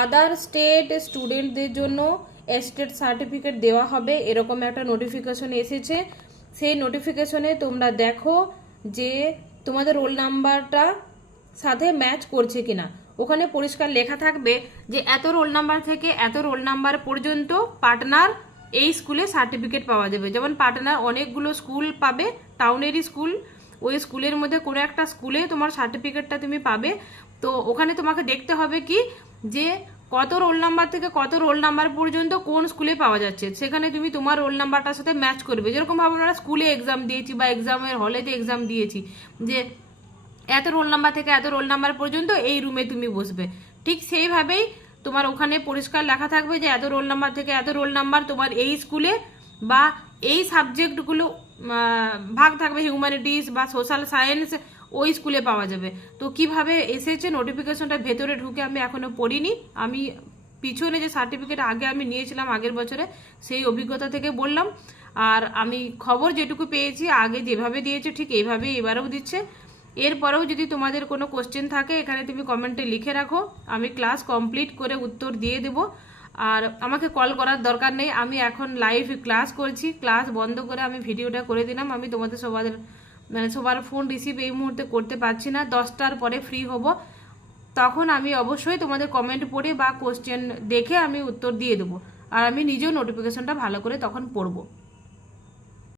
Other state স্টুডেন্টদের জন্য state certificate দেওয়া হবে, এরকম একটা নোটিফিকেশন এসেছে। সেই নোটিফিকেশনে তোমরা দেখো যে তোমাদের রোল নাম্বারটা সাথে ম্যাচ করছে কিনা। ওখানে পরিষ্কার লেখা থাকবে যে এত রোল নাম্বার থেকে এত রোল নাম্বার পর্যন্ত পার্টনার এই স্কুলে সার্টিফিকেট পাওয়া যাবে। যেমন পার্টনার অনেকগুলো স্কুল পাবে, টাউনেরই স্কুল, ওই স্কুলের মধ্যে কোনো একটা স্কুলে তোমার সার্টিফিকেটটা তুমি পাবে। তো ওখানে তোমাকে দেখতে হবে কি যে কত রোল নাম্বার থেকে কত রোল নাম্বার পর্যন্ত কোন স্কুলে পাওয়া যাচ্ছে, সেখানে তুমি তোমার রোল নাম্বারটার সাথে ম্যাচ করবে। যেরকম ভাবে আমরা স্কুলে এক্সাম দিয়েছি বা এক্সামের হলেতে এক্সাম দিয়েছি যে এত রোল নাম্বার থেকে এত রোল নাম্বার পর্যন্ত এই রুমে তুমি বসবে, ঠিক সেইভাবেই তোমার ওখানে পরিষ্কার লেখা থাকবে যে এত রোল নাম্বার থেকে এত রোল নাম্বার তোমার এই স্কুলে বা এই সাবজেক্টগুলো ভাগ থাকবে, হিউম্যানিটিস বা সোশ্যাল সায়েন্স, ওই স্কুলে পাওয়া যাবে। তো কিভাবে এসেছে নোটিফিকেশনটা ভেতরে ঢুকে আমি এখনো পড়িনি, আমি পিছনে যে সার্টিফিকেট আগে আমি নিয়েছিলাম আগের বছরে সেই অভিজ্ঞতা থেকে বললাম। আর আমি খবর যেটুকু পেয়েছি আগে যেভাবে দিয়েছে ঠিক এইভাবেই এবারেও দিচ্ছে। এরপরেও যদি তোমাদের কোনো কোশ্চেন থাকে এখানে তুমি কমেন্টে লিখে রাখো, আমি ক্লাস কমপ্লিট করে উত্তর দিয়ে দেব। আর আমাকে কল করার দরকার নেই, আমি এখন লাইভ ক্লাস করছি, ক্লাস বন্ধ করে আমি ভিডিওটা করে দিলাম। আমি তোমাদের সবার ফোন রিসিভ এই মুহূর্তে করতে পারছি না, 10টার পরে ফ্রি হব, তখন আমি অবশ্যই তোমাদের কমেন্ট পড়ে বা কোশ্চেন দেখে আমি উত্তর দিয়ে দেবো। আর আমি নিজেও নোটিফিকেশনটা ভালো করে তখন পড়বো।